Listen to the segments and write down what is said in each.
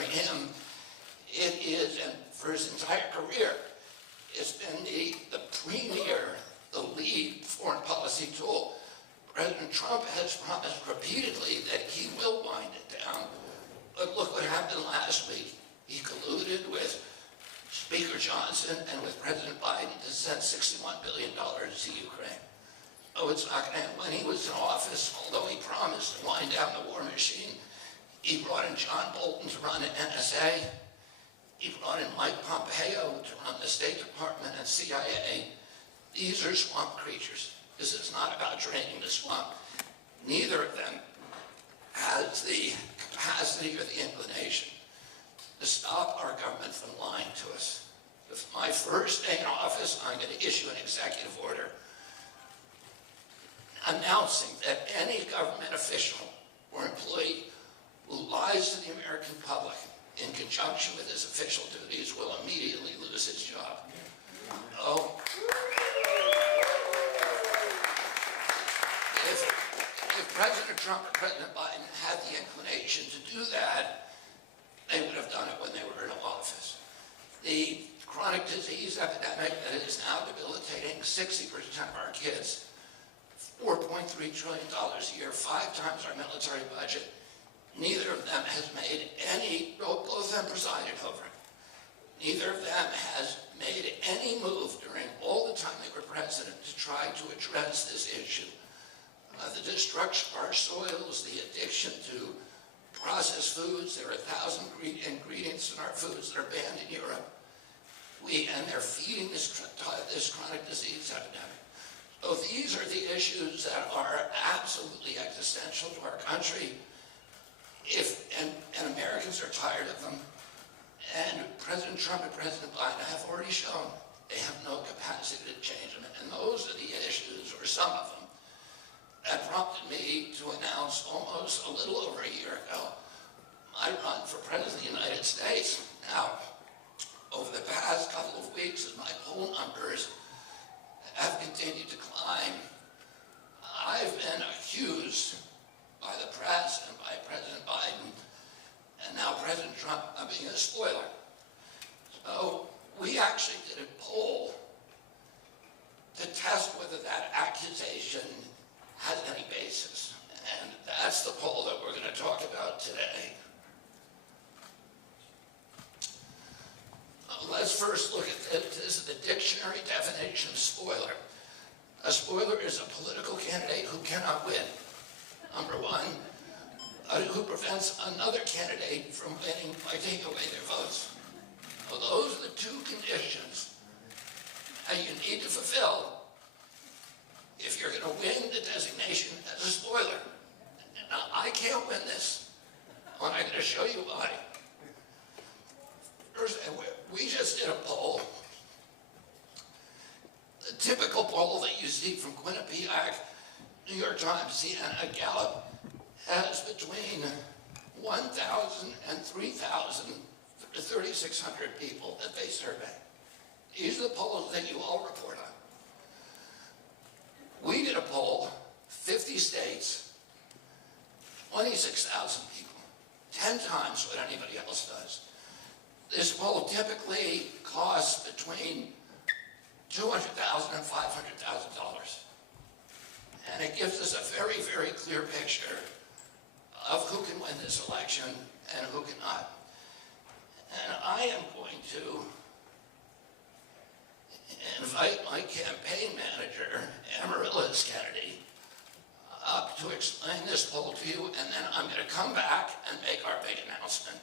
for him, it is, and for his entire career, it's been the premier, the lead foreign policy tool. President Trump has promised repeatedly that he will wind it down. But look what happened last week. He colluded with Speaker Johnson and with President Biden to send $61 billion to Ukraine. Oh, it's not going to, when he was in office, although he promised to wind down the war machine, he brought in John Bolton to run the NSA. He brought in Mike Pompeo to run the State Department and CIA. These are swamp creatures. This is not about draining the swamp. Neither of them has the capacity or the inclination to stop our government from lying to us. If my first day in office, I'm going to issue an executive order announcing that any government official or employee who lies to the American public in conjunction with his official duties will immediately lose his job. Oh. If President Trump or President Biden had the inclination to do that, they would have done it when they were in office. The chronic disease epidemic that is now debilitating 60% of our kids, $4.3 trillion a year, 5 times our military budget. Neither of them has made any, both of them presided over it. Neither of them has made any move during all the time they were president to try to address this issue. The destruction of our soils, the addiction to processed foods. There are 1,000 ingredients in our foods that are banned in Europe. And they're feeding this chronic disease epidemic. So these are the issues that are absolutely existential to our country. And Americans are tired of them. And President Trump and President Biden have already shown they have no capacity to change them. And those are the issues, or some of them, that prompted me to announce almost a little over a year ago my run for President of the United States. Now, over the past couple of weeks, as my poll numbers have continued to climb, I've been accused by the press and by President Biden, and now President Trump, of being a spoiler. So we actually did a poll to test whether that accusation has any basis. And that's the poll that we're going to talk about today. Let's first look at this. This is the dictionary definition of spoiler. A spoiler is a political candidate who cannot win. Number one, who prevents another candidate from winning by taking away their votes. Well, those are the 2 conditions that you need to fulfill if you're going to win the designation as a spoiler. Now, I can't win this, and I'm going to show you why. First, we just did a poll, the typical poll that you see from Quinnipiac, New York Times, CNN, and Gallup, has between 1,000 and 3,000 to 3,600 people that they survey. These are the polls that you all report on. We did a poll, 50 states, 26,000 people, 10 times what anybody else does. This poll typically costs between $200,000 and $500,000. And it gives us a very, very clear picture of who can win this election and who cannot. And I am going to invite my campaign manager, Amaryllis Kennedy, up to explain this poll to you, and then I'm going to come back and make our big announcement.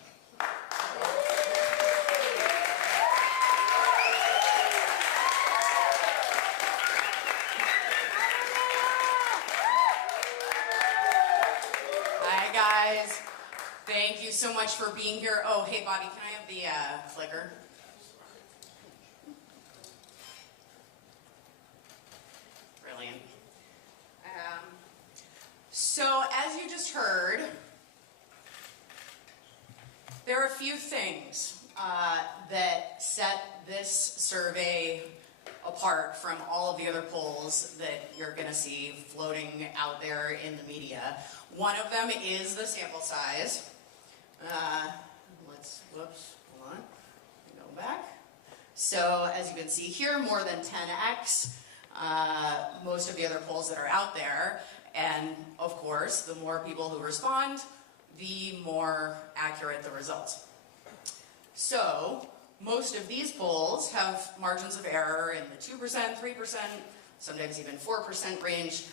Hi, guys. Thank you so much for being here. Oh, hey, Bobby, can I have the flicker? Brilliant. So, as you just heard, there are a few things that set this survey apart from all of the other polls that you're going to see floating out there in the media. One of them is the sample size. Let's So as you can see here, more than 10x most of the other polls that are out there. And of course, the more people who respond, the more accurate the results. So most of these polls have margins of error in the 2%, 3%, sometimes even 4% range.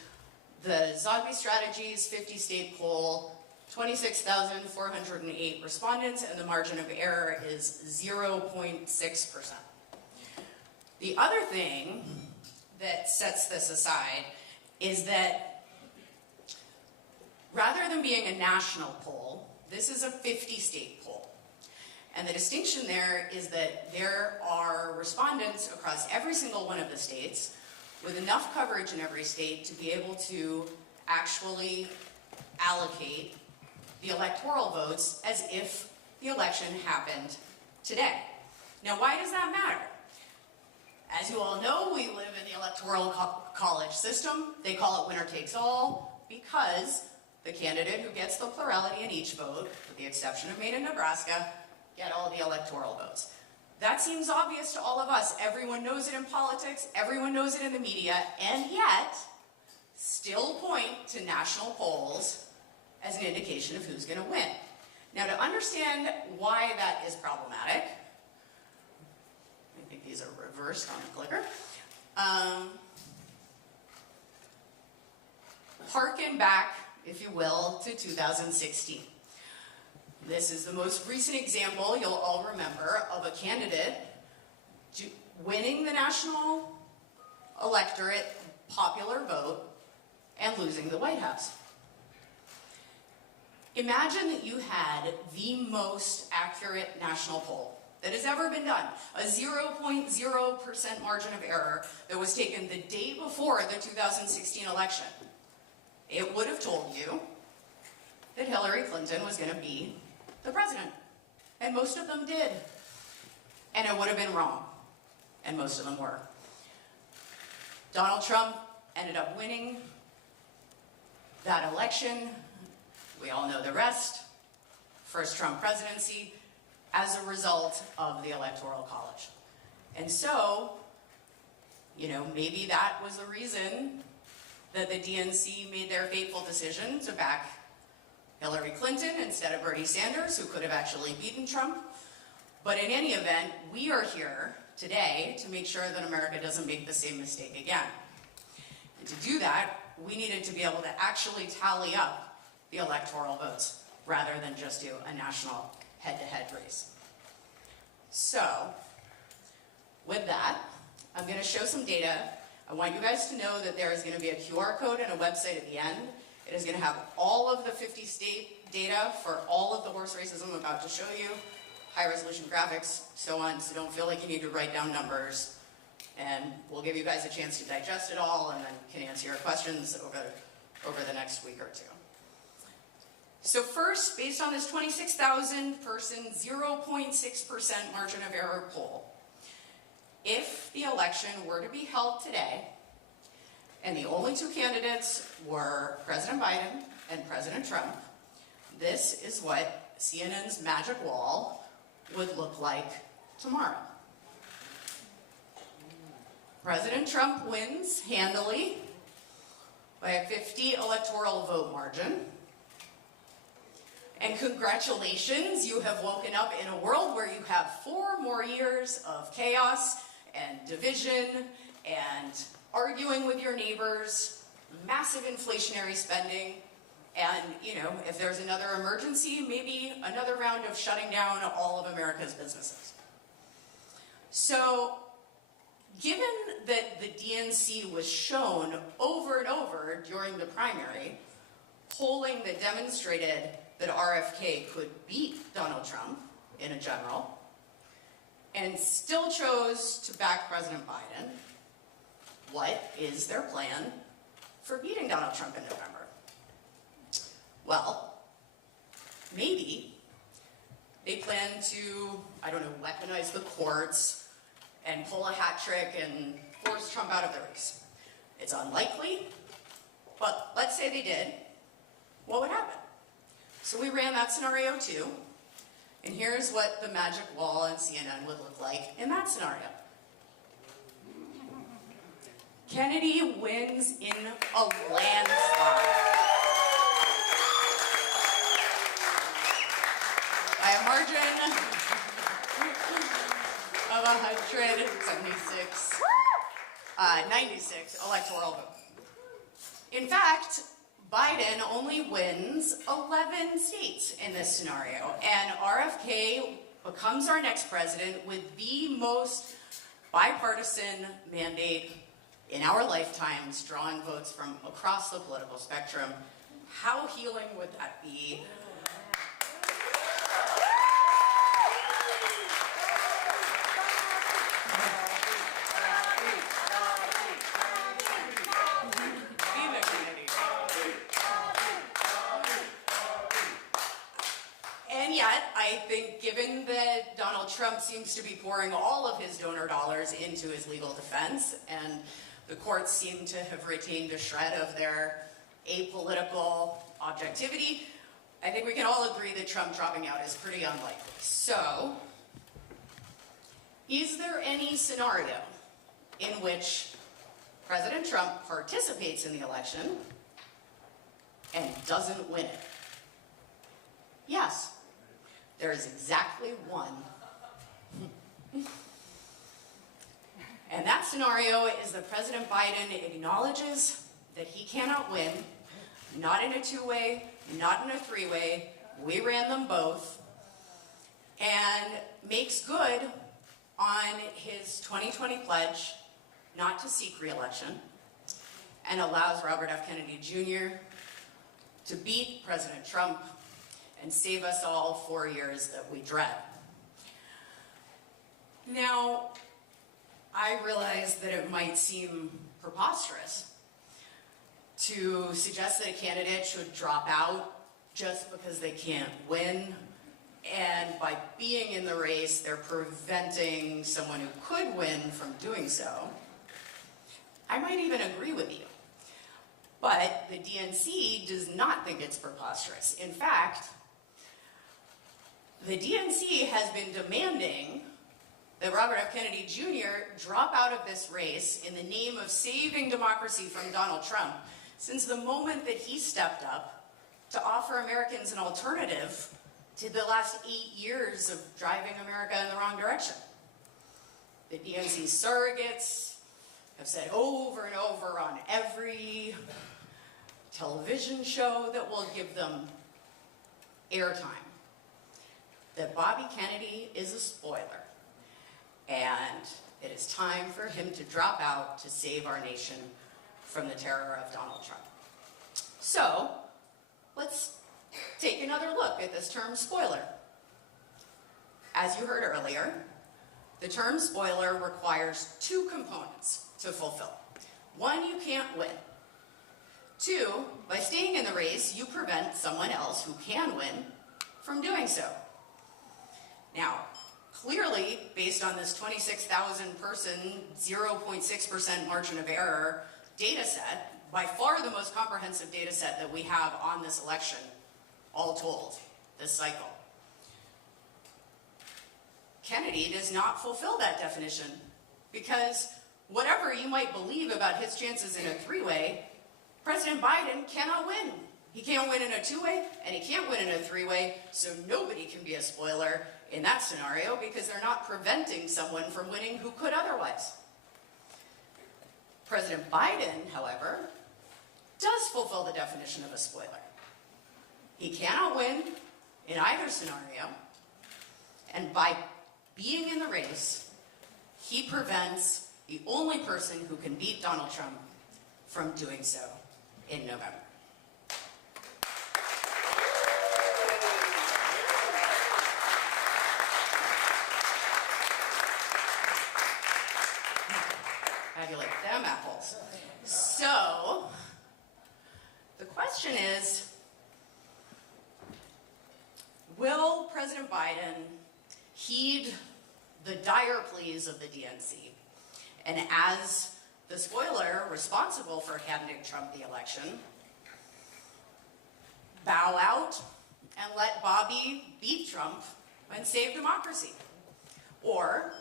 The Zogby Strategies 50-state poll, 26,408 respondents, and the margin of error is 0.6%. The other thing that sets this aside is that rather than being a national poll, this is a 50-state poll. And the distinction there is that there are respondents across every single one of the states with enough coverage in every state to be able to actually allocate the electoral votes as if the election happened today. Now, why does that matter? As you all know, we live in the electoral college system. They call it winner takes all because the candidate who gets the plurality in each vote, with the exception of Maine and Nebraska, get all the electoral votes. That seems obvious to all of us. Everyone knows it in politics, everyone knows it in the media, and yet still point to national polls as an indication of who's going to win. Now, to understand why that is problematic, I think these are reversed on the clicker. Harken back, if you will, to 2016. This is the most recent example you'll all remember of a candidate winning the national electorate popular vote and losing the White House. Imagine that you had the most accurate national poll that has ever been done, a 0.0% margin of error that was taken the day before the 2016 election. It would have told you that Hillary Clinton was going to be the president, and most of them did. And it would have been wrong, and most of them were. Donald Trump ended up winning that election. We all know the rest. First Trump presidency as a result of the Electoral College. And so, you know, maybe that was the reason that the DNC made their fateful decision to back Hillary Clinton instead of Bernie Sanders, who could have actually beaten Trump. But in any event, we are here today to make sure that America doesn't make the same mistake again. And to do that, we needed to be able to actually tally up the electoral votes rather than just do a national head-to-head race. So, with that, I'm going to show some data. I want you guys to know that there is going to be a QR code and a website at the end. It is going to have all of the 50-state data for all of the horse races I'm about to show you, high-resolution graphics, so on, so don't feel like you need to write down numbers. And we'll give you guys a chance to digest it all and then can answer your questions over the next week or two. So first, based on this 26,000-person, 0.6% margin of error poll, if the election were to be held today, and the only two candidates were President Biden and President Trump, this is what CNN's magic wall would look like tomorrow. President Trump wins handily by a 50 electoral vote margin. And congratulations, you have woken up in a world where you have 4 more years of chaos and division and arguing with your neighbors, massive inflationary spending, and, you know, if there's another emergency, maybe another round of shutting down all of America's businesses. So, given that the DNC was shown over and over during the primary, polling that demonstrated that RFK could beat Donald Trump in a general, and still chose to back President Biden, what is their plan for beating Donald Trump in November? Well, maybe they plan to, I don't know, weaponize the courts and pull a hat trick and force Trump out of the race. It's unlikely, but let's say they did. What would happen? So we ran that scenario too, and here's what the magic wall in CNN would look like in that scenario. Kennedy wins in a landslide. By a margin of 96 electoral votes. In fact, Biden only wins 11 states in this scenario, and RFK becomes our next president with the most bipartisan mandate in our lifetimes, drawing votes from across the political spectrum. How healing would that be? And yet, I think given that Donald Trump seems to be pouring all of his donor dollars into his legal defense, and the courts seem to have retained a shred of their apolitical objectivity, I think we can all agree that Trump dropping out is pretty unlikely. So, is there any scenario in which President Trump participates in the election and doesn't win it? Yes, there is exactly one. And that scenario is that President Biden acknowledges that he cannot win, not in a two-way, not in a three-way. We ran them both, and makes good on his 2020 pledge not to seek re-election, and allows Robert F. Kennedy Jr. to beat President Trump and save us all 4 years that we dread. Now, I realize that it might seem preposterous to suggest that a candidate should drop out just because they can't win, and by being in the race, they're preventing someone who could win from doing so. I might even agree with you. But the DNC does not think it's preposterous. In fact, the DNC has been demanding that Robert F. Kennedy Jr. drop out of this race in the name of saving democracy from Donald Trump since the moment that he stepped up to offer Americans an alternative to the last 8 years of driving America in the wrong direction. The DNC surrogates have said over and over on every television show that will give them airtime that Bobby Kennedy is a spoiler, and it is time for him to drop out to save our nation from the terror of Donald Trump. So, let's take another look at this term spoiler. As you heard earlier, the term spoiler requires two components to fulfill. One, you can't win. Two, by staying in the race, you prevent someone else who can win from doing so. Now, clearly, based on this 26,000 person, 0.6% margin of error data set, by far the most comprehensive data set that we have on this election, all told, this cycle. Kennedy does not fulfill that definition because whatever you might believe about his chances in a three-way, President Biden cannot win. He can't win in a two-way, and he can't win in a three-way, so nobody can be a spoiler in that scenario because they're not preventing someone from winning who could otherwise. President Biden, however, does fulfill the definition of a spoiler. He cannot win in either scenario, and by being in the race, he prevents the only person who can beat Donald Trump from doing so in November. How do you like them apples? So, the question is, will President Biden heed the dire pleas of the DNC, and as the spoiler responsible for handing Trump the election, bow out and let Bobby beat Trump and save democracy? Or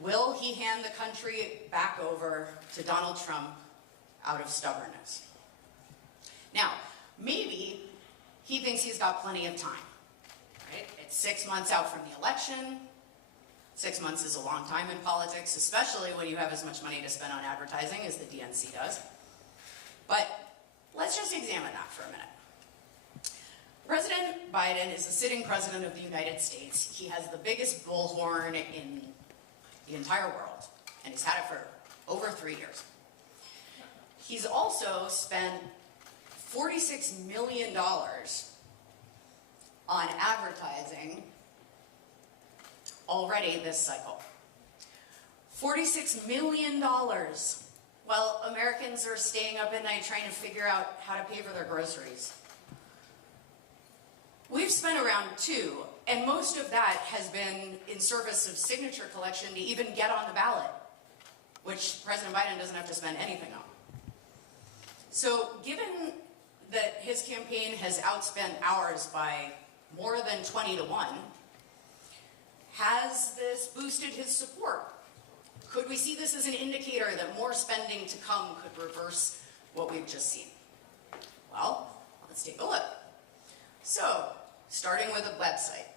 Will he hand the country back over to Donald Trump out of stubbornness? Now, maybe he thinks he's got plenty of time, right? It's 6 months out from the election. 6 months is a long time in politics, especially when you have as much money to spend on advertising as the DNC does. But let's just examine that for a minute. President Biden is the sitting president of the United States. He has the biggest bullhorn in the entire world, and he's had it for over 3 years. He's also spent $46 million on advertising already this cycle. $46 million while Americans are staying up at night trying to figure out how to pay for their groceries. We've spent around $2 million, and most of that has been in service of signature collection to even get on the ballot, which President Biden doesn't have to spend anything on. So given that his campaign has outspent ours by more than 20-1, has this boosted his support? Could we see this as an indicator that more spending to come could reverse what we've just seen? Well, let's take a look. So, starting with a website.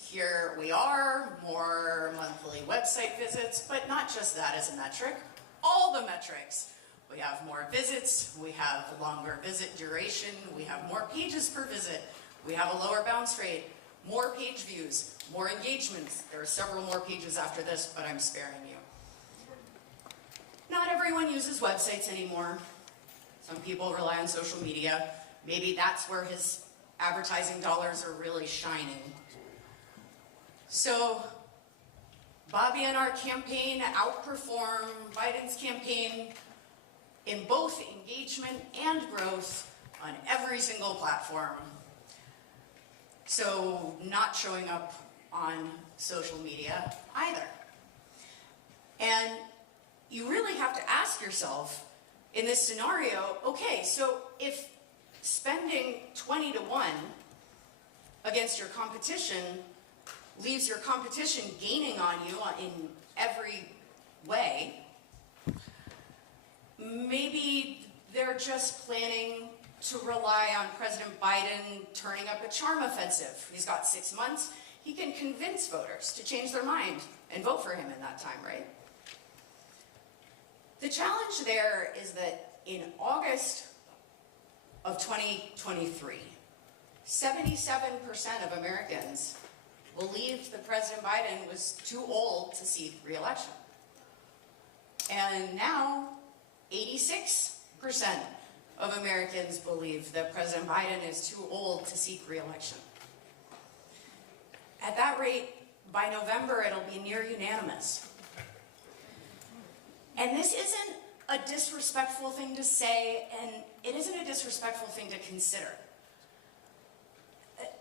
Here we are, more monthly website visits, but not just that as a metric, all the metrics. We have more visits, we have longer visit duration, we have more pages per visit, we have a lower bounce rate, more page views, more engagements. There are several more pages after this, but I'm sparing you. Not everyone uses websites anymore. Some people rely on social media. Maybe that's where his advertising dollars are really shining. So, Bobby and our campaign outperform Biden's campaign in both engagement and growth on every single platform. So, not showing up on social media either. And you really have to ask yourself in this scenario, okay, so if spending 20-1 against your competition leaves your competition gaining on you in every way, maybe they're just planning to rely on President Biden turning up a charm offensive. He's got 6 months. He can convince voters to change their mind and vote for him in that time, right? The challenge there is that in August of 2023, 77% of Americans believed that President Biden was too old to seek re-election. And now, 86% of Americans believe that President Biden is too old to seek re-election. At that rate, by November, it'll be near unanimous. And this isn't a disrespectful thing to say, and it isn't a disrespectful thing to consider.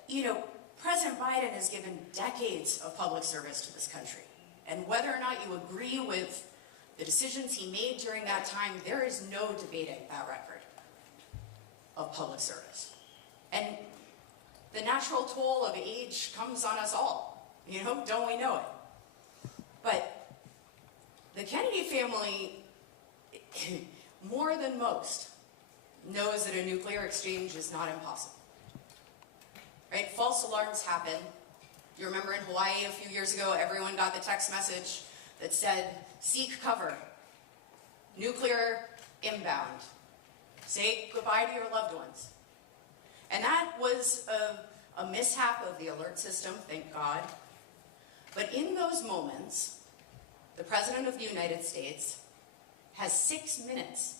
You know, President Biden has given decades of public service to this country. And whether or not you agree with the decisions he made during that time, there is no debating that record of public service. And the natural toll of age comes on us all, you know, don't we know it? But the Kennedy family, more than most, knows that a nuclear exchange is not impossible. Right? False alarms happen. You remember in Hawaii a few years ago, everyone got the text message that said, seek cover, nuclear inbound, say goodbye to your loved ones. And that was a mishap of the alert system, thank God. But in those moments, the President of the United States has 6 minutes,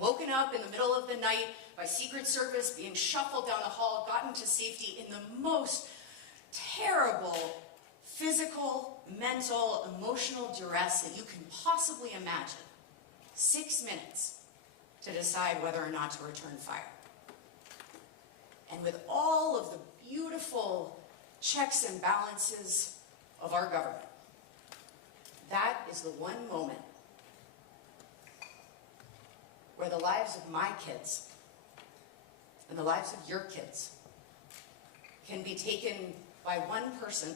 woken up in the middle of the night by Secret Service, being shuffled down the hall, gotten to safety in the most terrible physical, mental, emotional duress that you can possibly imagine. 6 minutes to decide whether or not to return fire. And with all of the beautiful checks and balances of our government, that is the one moment where the lives of my kids and the lives of your kids can be taken by one person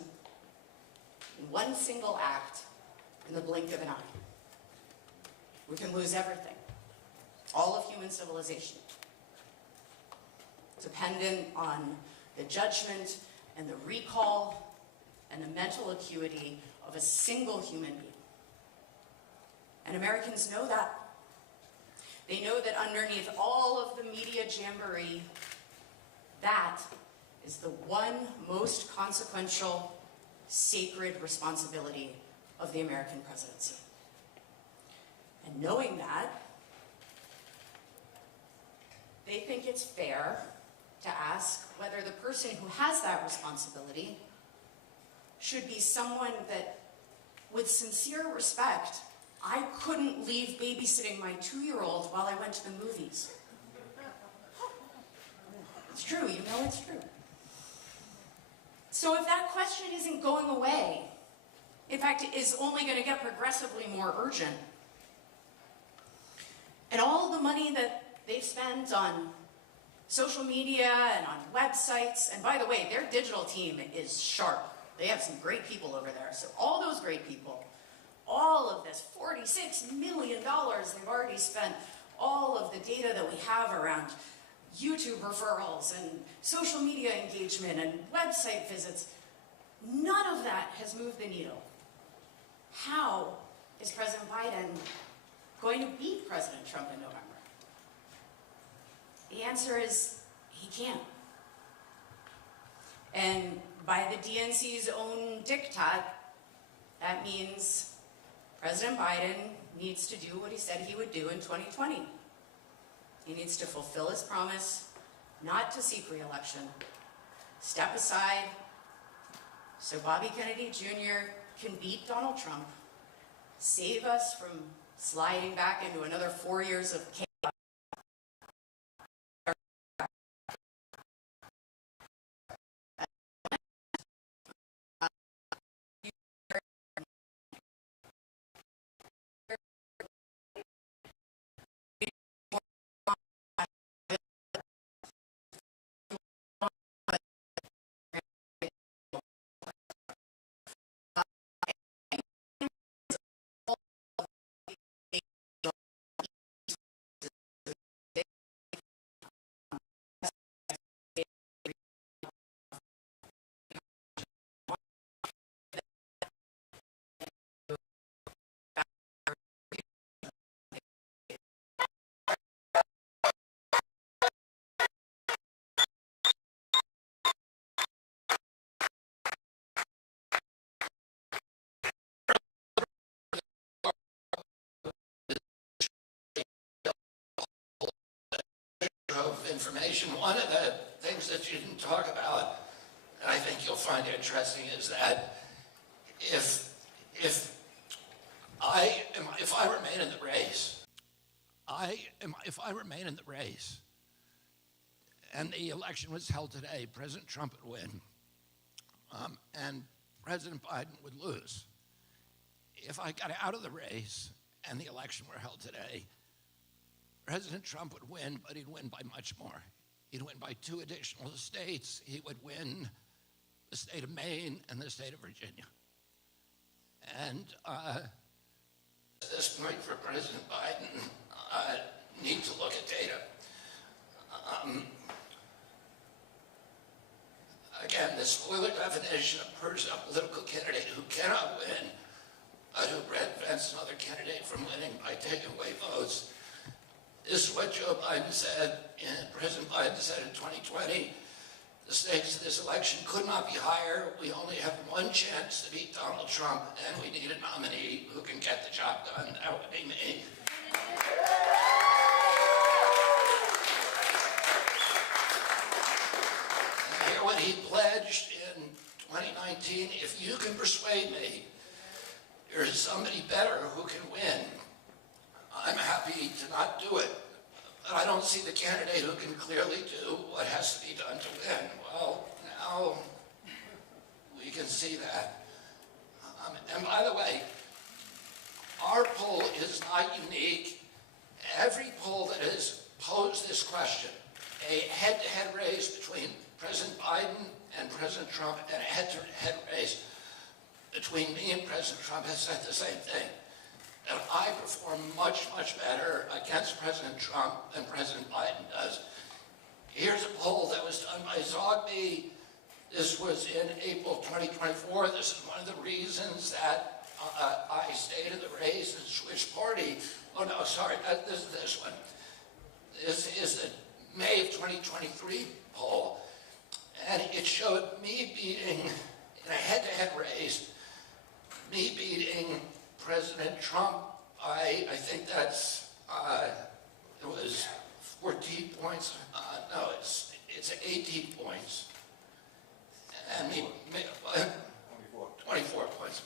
in one single act in the blink of an eye. We can lose everything, all of human civilization, dependent on the judgment and the recall and the mental acuity of a single human being. And Americans know that. They know that underneath all of the media jamboree, that is the one most consequential, sacred responsibility of the American presidency. And knowing that, they think it's fair to ask whether the person who has that responsibility should be someone that, with sincere respect, I couldn't leave babysitting my 2-year-old while I went to the movies. It's true, you know it's true. So if that question isn't going away, in fact, it is only going to get progressively more urgent, and all the money that they've spent on social media and on websites, and by the way, their digital team is sharp. They have some great people over there. So all those great people, all of this $46 million they've already spent, all of the data that we have around YouTube referrals and social media engagement and website visits, none of that has moved the needle. How is President Biden going to beat President Trump in November? The answer is he can't. And by the DNC's own diktat, that means President Biden needs to do what he said he would do in 2020. He needs to fulfill his promise not to seek re-election, step aside so Bobby Kennedy Jr. can beat Donald Trump, save us from sliding back into another 4 years of chaos. Of information. One of the things that you didn't talk about, and I think you'll find interesting, is that if I remain in the race, and the election was held today, President Trump would win, and President Biden would lose. If I got out of the race and the election were held today, President Trump would win, but he'd win by much more. He'd win by 2 additional states. He would win the state of Maine and the state of Virginia. And at this point for President Biden, need to look at data. Again, this spoiler definition of a political candidate who cannot win, but who prevents another candidate from winning by taking away votes. This is what Joe Biden said, and President Biden said in 2020, the stakes of this election could not be higher. We only have one chance to beat Donald Trump, and we need a nominee who can get the job done. That would be me. And hear what he pledged in 2019. If you can persuade me there's somebody better who can win, I'm happy to not do it, but I don't see the candidate who can clearly do what has to be done to win. Well, now we can see that. And by the way, our poll is not unique. Every poll that has posed this question, a head-to-head race between President Biden and President Trump, and a head-to-head race between me and President Trump has said the same thing, that I perform much, much better against President Trump than President Biden does. Here's a poll that was done by Zogby. This was in April 2024. This is one of the reasons that I stayed in the race and switched party. Oh no, sorry, this is this one. This is the May of 2023 poll, and it showed me beating, in a head-to-head race, me beating President Trump by, I think that's, it was 14 points. No, it's 18 points. And me, 24 points.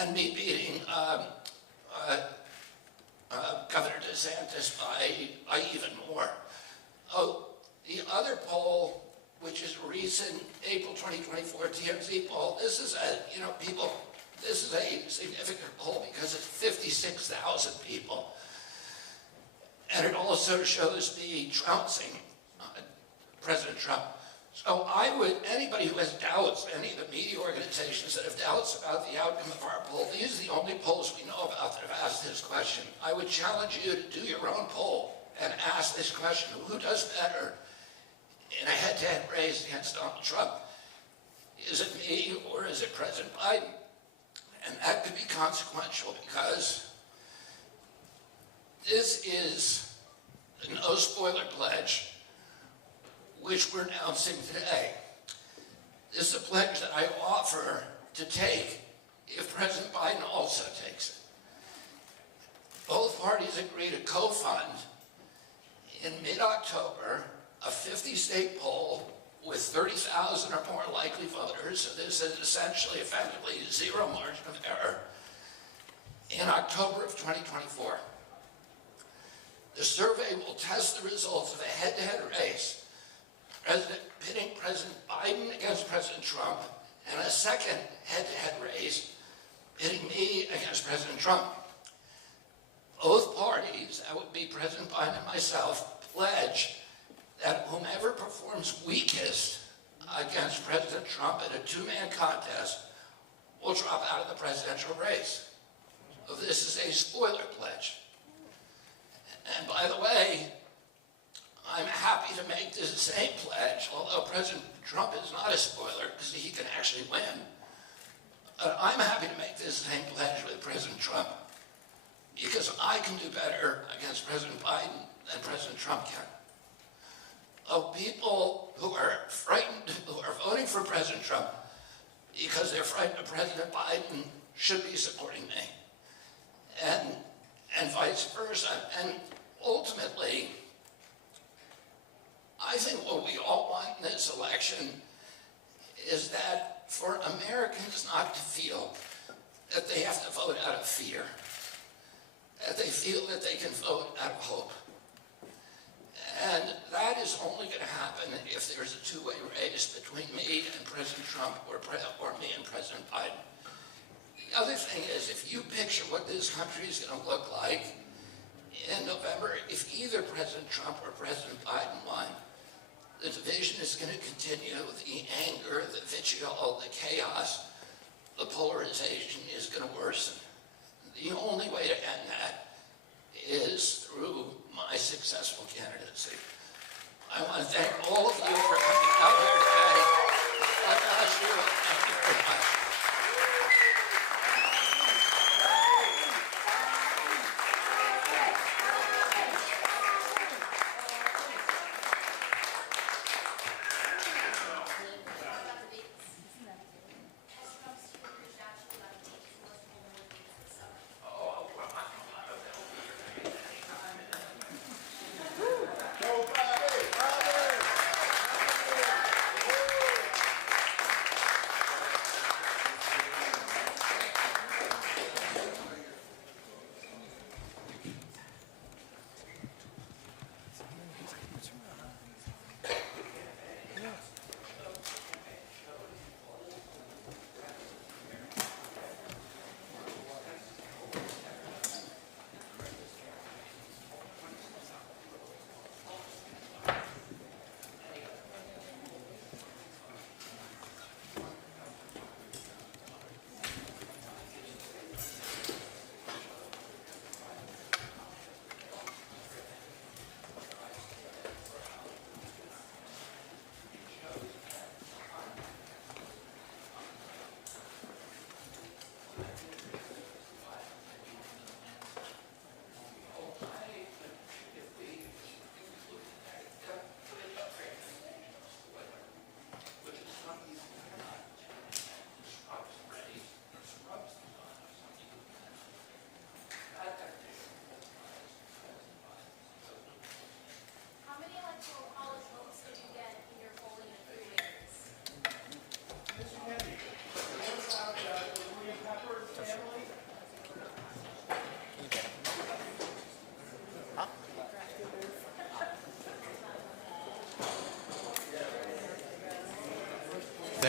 And me beating Governor DeSantis by even more. Oh, the other poll, which is recent, April 2024 TMZ poll, this is this is a significant poll because it's 56,000 people. And it also shows me trouncing President Trump. So anybody who has doubts, any of the media organizations that have doubts about the outcome of our poll, these are the only polls we know about that have asked this question. I would challenge you to do your own poll and ask this question: who does better in a head-to-head race against Donald Trump? Is it me or is it President Biden? And that could be consequential because this is the no spoiler pledge, which we're announcing today. This is a pledge that I offer to take if President Biden also takes it. Both parties agree to co-fund in mid-October a 50-state poll with 30,000 or more likely voters, so this is essentially, effectively, zero margin of error, in October of 2024. The survey will test the results of a head-to-head race, pitting President Biden against President Trump, and a second head-to-head race pitting me against President Trump. Both parties, that would be President Biden and myself, pledge that whomever performs weakest against President Trump in a two-man contest will drop out of the presidential race. So this is a spoiler pledge. And by the way, I'm happy to make this same pledge, although President Trump is not a spoiler because he can actually win. But I'm happy to make this same pledge with President Trump because I can do better against President Biden than President Trump can. Of people who are frightened, who are voting for President Trump because they're frightened of President Biden should be supporting me. And vice versa. And ultimately, I think what we all want in this election is that for Americans not to feel that they have to vote out of fear, that they feel that they can vote out of hope. And that is only going to happen if there's a two-way race between me and President Trump or me and President Biden. The other thing is, if you picture what this country is going to look like in November, if either President Trump or President Biden won, the division is going to continue, the anger, the vitriol, the chaos, the polarization is going to worsen. The only way to end that is through my successful candidacy. I want to thank all of you for coming out here today. God bless you. Thank you very much.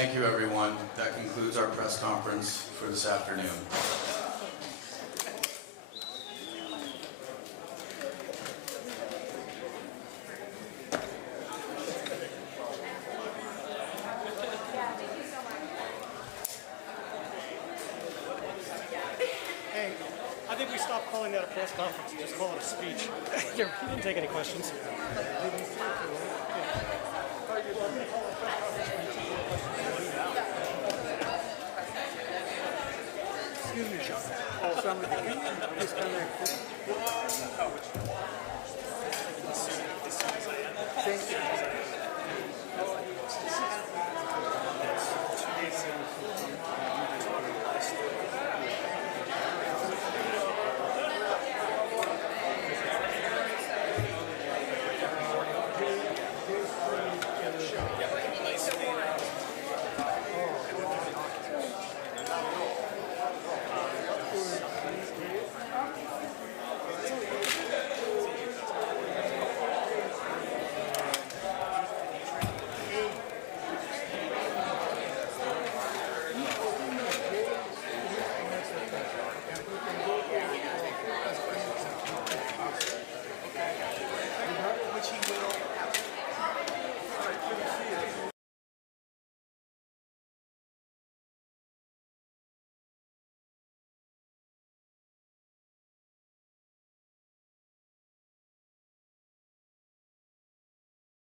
Thank you, everyone. That concludes our press conference for this afternoon. Hey, I think we stopped calling that a press conference and just call it a speech. He didn't take any questions. Excuse me, Sean. Oh, somebody, can you please come here? Thank you.